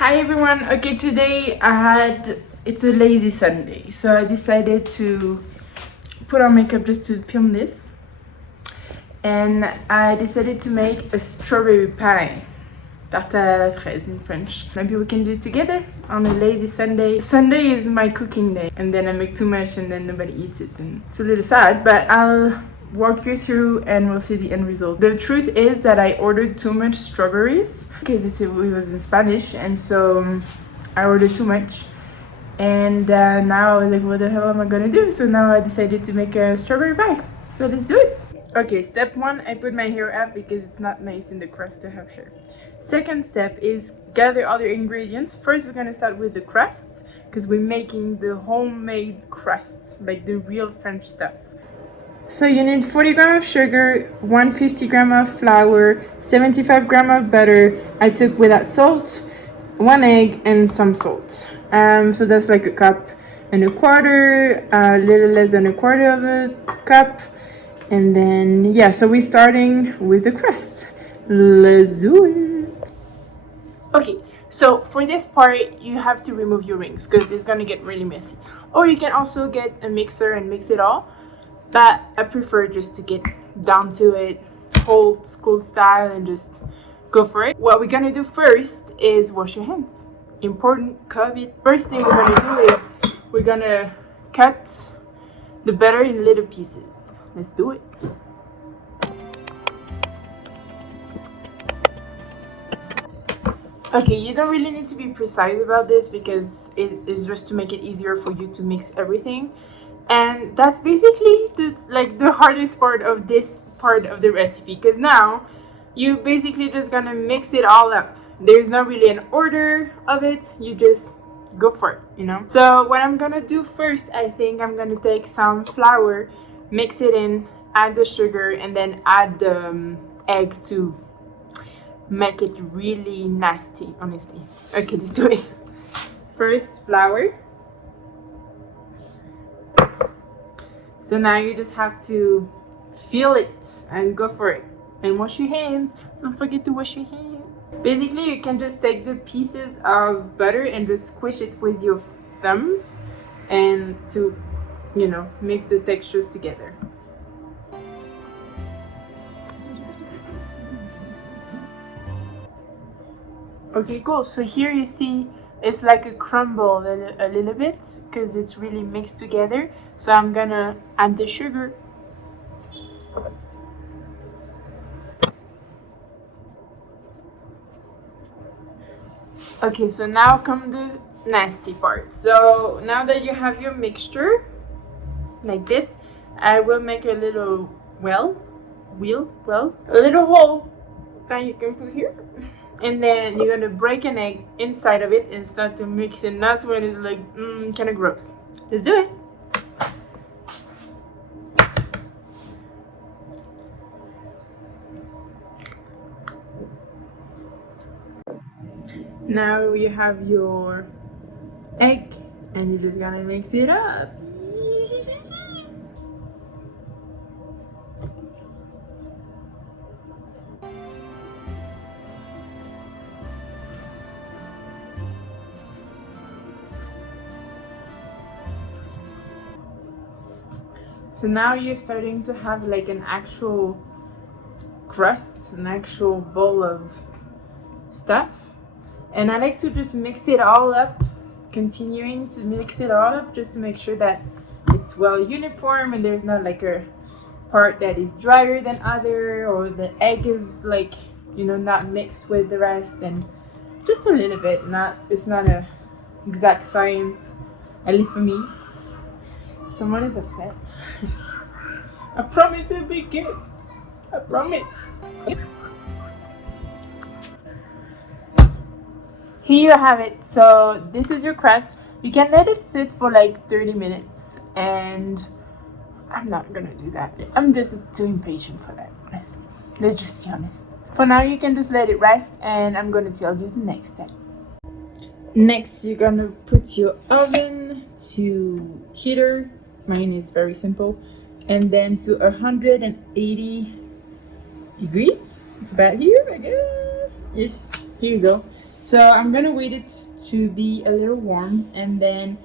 Hi everyone. Okay, today it's a lazy Sunday, so I decided to put on makeup just to film this, and I decided to make a strawberry pie, tarte à la fraise in French. Maybe we can do it together on a lazy Sunday. Sunday is my cooking day, and then I make too much and then nobody eats it, and it's a little sad, but I'll walk you through and we'll see the end result. The truth is that I ordered too much strawberries because it was in Spanish, and so I ordered too much, and now I was like, what the hell am I gonna do? So now I decided to make a strawberry pie, so let's do it. Okay, step one, I put my hair up because it's not nice in the crust to have hair. Second step is gather other ingredients. First we're gonna start with the crusts because we're making the homemade crusts, like the real French stuff. So you need 40 grams of sugar, 150 grams of flour, 75 grams of butter. I took without salt, 1 egg, and some salt. So that's like a cup and a quarter, a little less than a quarter of a cup. And then, yeah, so we're starting with the crust. Let's do it. Okay, so for this part, you have to remove your rings because it's gonna get really messy. Or you can also get a mixer and mix it all. But I prefer just to get down to it, old school style, and just go for it. What we're gonna do first is wash your hands. Important COVID. First thing we're gonna do is we're gonna cut the butter in little pieces. Let's do it. Okay, you don't really need to be precise about this because it is just to make it easier for you to mix everything. And that's basically the hardest part of this part of the recipe, because now you basically just gonna mix it all up. There's not really an order of it, you just go for it, you know. So what I'm gonna do first, I think I'm gonna take some flour, mix it in, add the sugar, and then add the egg to make it really nasty, honestly. Okay, let's do it. First, flour. So now you just have to feel it and go for it. And wash your hands. Don't forget to wash your hands. Basically, you can just take the pieces of butter and just squish it with your thumbs and to, you know, mix the textures together. Okay, cool. So here you see it's like a crumble a little bit because it's really mixed together. So I'm gonna add the sugar. Okay, so now come the nasty part. So now that you have your mixture like this, I will make a little a little hole that you can put here. And then you're gonna break an egg inside of it and start to mix it. And that's when it's like kind of gross. Let's do it. Now you have your egg and you're just gonna mix it up. So now you're starting to have like an actual crust, an actual bowl of stuff. And I like to just mix it all up, continuing to mix it all up just to make sure that it's well uniform and there's not like a part that is drier than other, or the egg is like, you know, not mixed with the rest, and just a little bit. It's not a exact science, at least for me. Someone is upset. I promise it'll be good. I promise. Here you have it. So this is your crust. You can let it sit for like 30 minutes, and I'm not gonna do that. I'm just too impatient for that, honestly. Let's just be honest. For now, you can just let it rest, and I'm gonna tell you the next step. Next, you're gonna put your oven to heater. Mine is very simple. And then to 180 degrees. It's about here, I guess. Yes, here you go. So I'm gonna wait it to be a little warm, and then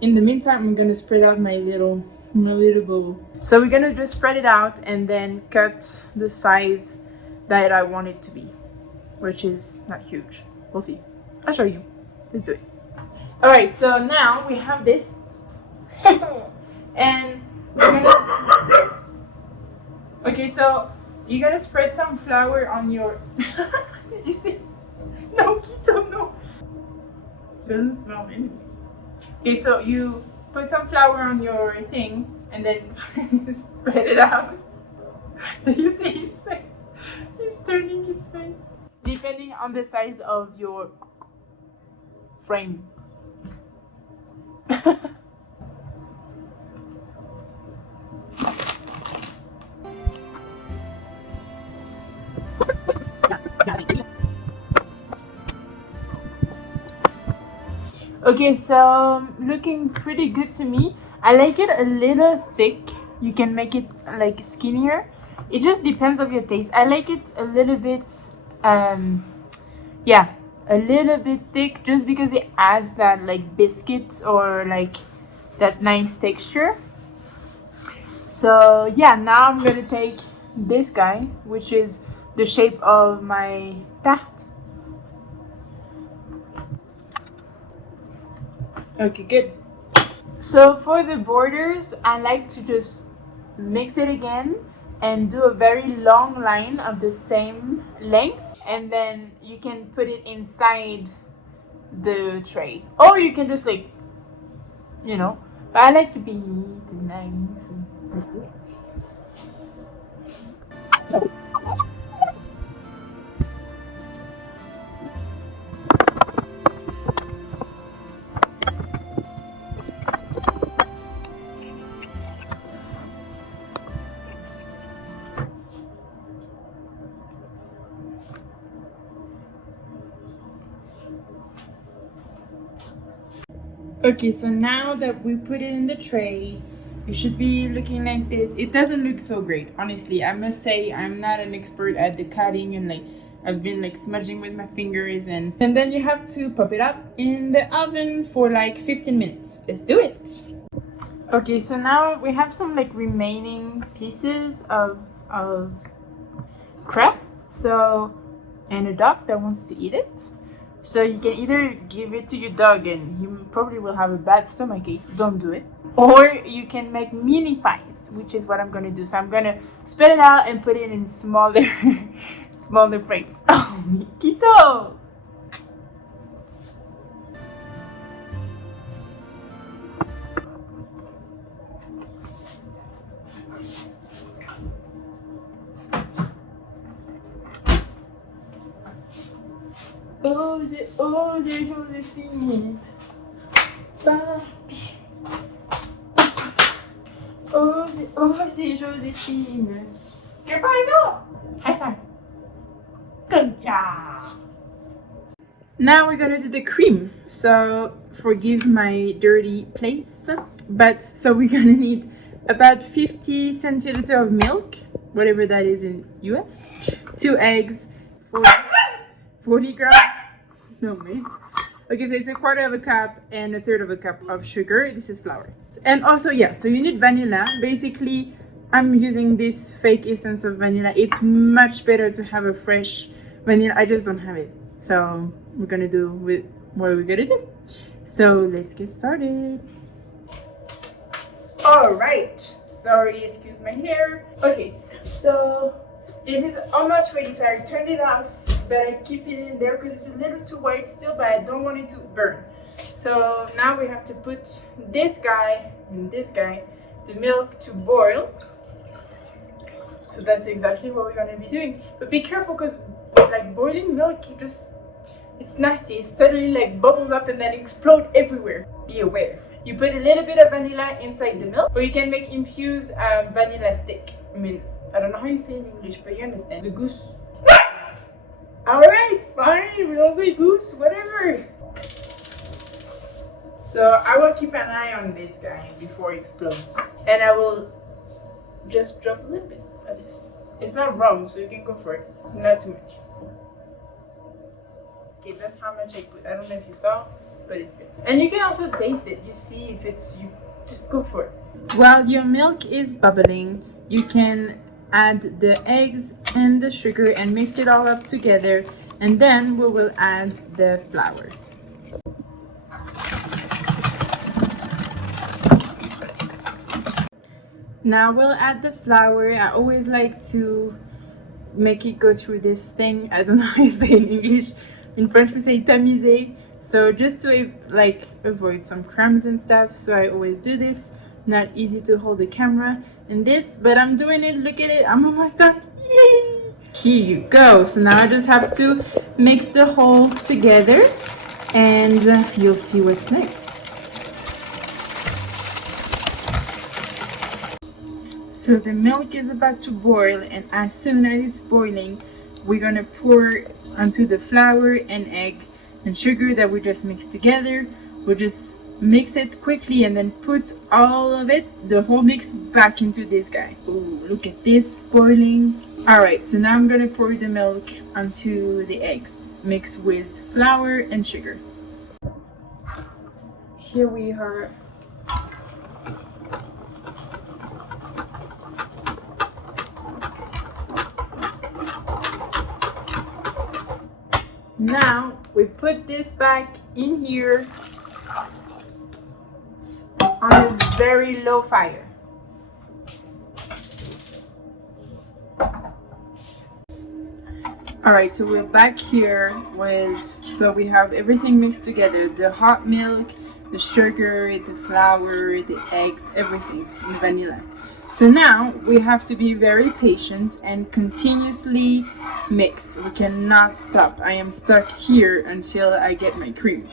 in the meantime I'm gonna spread out my little bowl. So we're gonna just spread it out and then cut the size that I want it to be, which is not huge. We'll see. I'll show you. Let's do it. Alright, so now we have this. And we're gonna... Okay, so you're gonna spread some flour on your... Did you see? No, Kito, no. Doesn't smell anyway. Okay, so you put some flour on your thing and then spread it out. Do you see his face? He's turning his face. Depending on the size of your frame. Okay, so looking pretty good to me. I like it a little thick. You can make it like skinnier. It just depends on your taste. I like it a little bit, yeah, a little bit thick, just because it adds that like biscuit or like that nice texture. So yeah, now I'm gonna take this guy, which is the shape of my tarte. Okay, good. So for the borders, I like to just mix it again and do a very long line of the same length, and then you can put it inside the tray, or you can just like, you know, but I like to be neat and nice, and let's do it. Okay, so now that we put it in the tray, it should be looking like this. It doesn't look so great, honestly. I must say I'm not an expert at the cutting, and like I've been like smudging with my fingers, and then you have to pop it up in the oven for like 15 minutes. Let's do it. Okay, so now we have some like remaining pieces of crust, so, and a dog that wants to eat it. So you can either give it to your dog and he probably will have a bad stomachache. Don't do it. Or you can make mini pies, which is what I'm gonna do. So I'm gonna spread it out and put it in smaller, smaller frames. Oh, Miquito! Osez, osez, Joséphine. Barbie. Osez, osez, Joséphine. Que faz? High five. Good job. Now we're gonna do the cream. So forgive my dirty place, but so we're gonna need about 50 centiliters of milk, whatever that is in US, 2 eggs, 40 grams. No, man. Okay, so it's a quarter of a cup and a third of a cup of sugar. This is flour. And also, yeah, so you need vanilla. Basically, I'm using this fake essence of vanilla. It's much better to have a fresh vanilla. I just don't have it. So we're gonna do with what we're gonna do. So let's get started. All right. Sorry, excuse my hair. Okay, so this is almost ready. So I turned it off, but I keep it in there because it's a little too white still, but I don't want it to burn. So now we have to put this guy and this guy, the milk, to boil. So that's exactly what we're gonna be doing. But be careful, because like boiling milk, it's nasty. It suddenly like bubbles up and then explode everywhere. Be aware. You put a little bit of vanilla inside the milk, or you can make infused vanilla stick. I mean, I don't know how you say it in English, but you understand. The goose. Alright, fine, we don't say goose, whatever. So I will keep an eye on this guy before it explodes. And I will just drop a little bit of this. It's not wrong, so you can go for it. Not too much. Okay, that's how much I put. I don't know if you saw, but it's good. And you can also taste it. You see if it's you. Just go for it. While your milk is bubbling, you can add the eggs and the sugar and mix it all up together, and then we will add the flour. Now we'll add the flour. I always like to make it go through this thing. I don't know how you say in English. In French we say tamiser. So just to like avoid some crumbs and stuff. So I always do this. Not easy to hold the camera in this, but I'm doing it. Look at it. I'm almost done. Yay! Here you go. So now I just have to mix the whole together, and you'll see what's next. So the milk is about to boil, and as soon as it's boiling, we're gonna pour onto the flour and egg and sugar that we just mixed together. We'll just mix it quickly and then put all of it, the whole mix, back into this guy. Ooh, look at this boiling. Alright, so now I'm gonna pour the milk onto the eggs mixed with flour and sugar. Here we are. Now we put this back in here on a very low fire. Alright, so we're back here so we have everything mixed together. The hot milk, the sugar, the flour, the eggs, everything, and vanilla. So now we have to be very patient and continuously mix. We cannot stop. I am stuck here until I get my cream.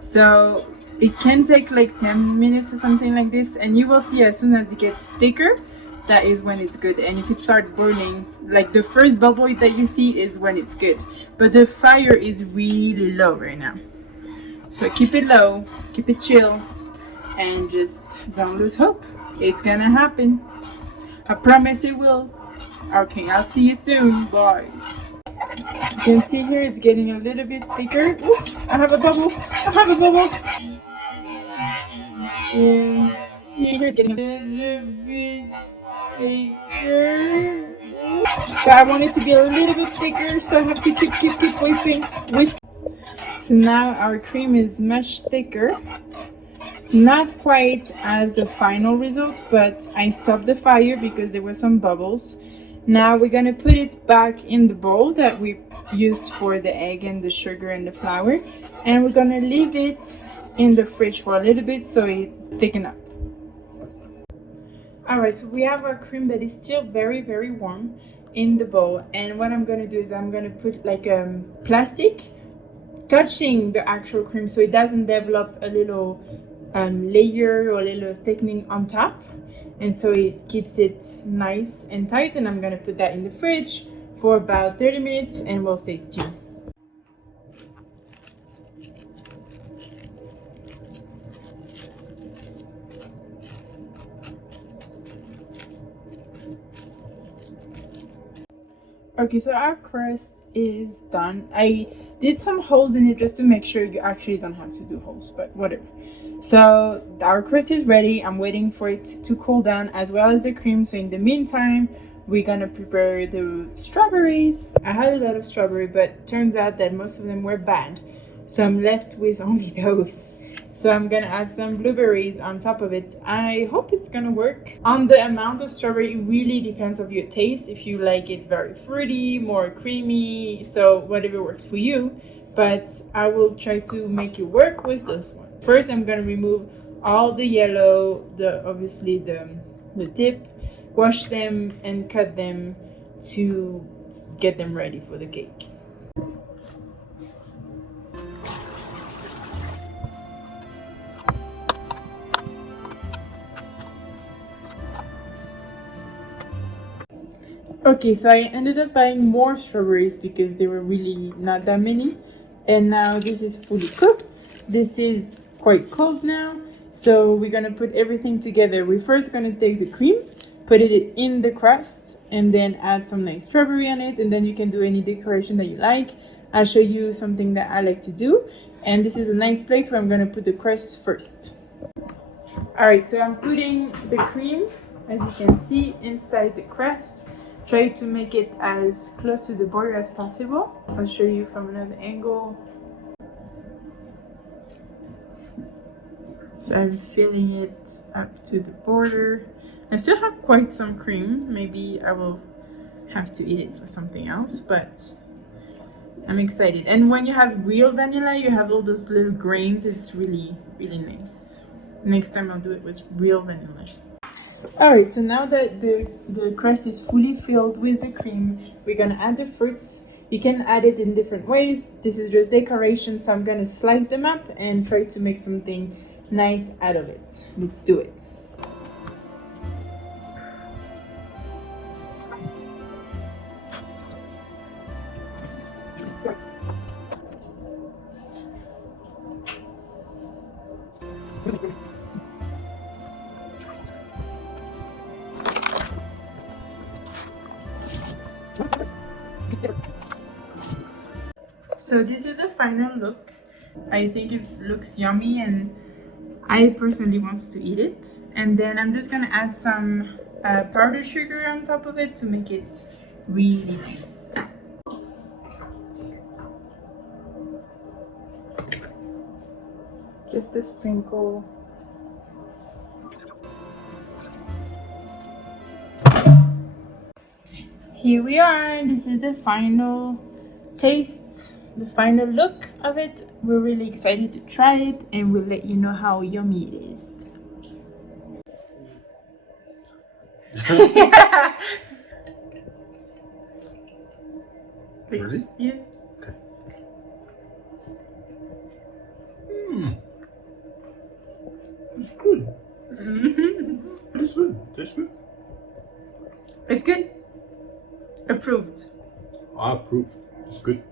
So it can take like 10 minutes or something like this, and you will see as soon as it gets thicker, that is when it's good. And if it starts boiling, like the first bubble that you see is when it's good. But the fire is really low right now. So keep it low, keep it chill, and just don't lose hope. It's gonna happen. I promise it will. Okay, I'll see you soon. Bye. You can see here it's getting a little bit thicker. Ooh, I have a bubble. I have a bubble. And see here it's getting a little bit thicker. So I want it to be a little bit thicker, so I have to keep whisking. So now our cream is much thicker. Not quite as the final result, but I stopped the fire because there were some bubbles. Now we're gonna put it back in the bowl that we used for the egg and the sugar and the flour, and we're gonna leave it in the fridge for a little bit so it thicken up. Alright, so we have our cream that is still very warm in the bowl, and what I'm gonna do is I'm gonna put like plastic touching the actual cream so it doesn't develop a little layer or a little thickening on top, and so it keeps it nice and tight. And I'm gonna put that in the fridge for about 30 minutes and we'll stay tuned. Okay, so our crust is done. I did some holes in it just to make sure you actually don't have to do holes, but whatever. So our crust is ready. I'm waiting for it to cool down as well as the cream. So in the meantime, we're gonna prepare the strawberries. I had a lot of strawberry, but turns out that most of them were bad. So I'm left with only those. So I'm gonna add some blueberries on top of it. I hope it's gonna work. On the amount of strawberry, it really depends on your taste. If you like it very fruity, more creamy, so whatever works for you. But I will try to make it work with this one. First, I'm gonna remove all the yellow, obviously the tip, wash them and cut them to get them ready for the cake. Okay, so I ended up buying more strawberries because there were really not that many. And now this is fully cooked. This is quite cold now. So we're gonna put everything together. We're first gonna take the cream, put it in the crust, and then add some nice strawberry on it. And then you can do any decoration that you like. I'll show you something that I like to do. And this is a nice plate where I'm gonna put the crust first. All right, so I'm putting the cream, as you can see, inside the crust. Try to make it as close to the border as possible. I'll show you from another angle. So I'm filling it up to the border. I still have quite some cream. Maybe I will have to eat it for something else, but I'm excited. And when you have real vanilla, you have all those little grains. It's really, really nice. Next time I'll do it with real vanilla. Alright, so now that the crust is fully filled with the cream, we're gonna add the fruits. You can add it in different ways. This is just decoration, so I'm gonna slice them up and try to make something nice out of it. Let's do it. So this is the final look. I think it looks yummy and I personally want to eat it. And then I'm just gonna add some powdered sugar on top of it to make it really nice. Just a sprinkle. Here we are. This is the final taste, the final look of it. We're really excited to try it and we'll let you know how yummy it is. Ready? Yes. Okay. It's good. It's good. Tastes good. It's good. Approved. I approve. It's good.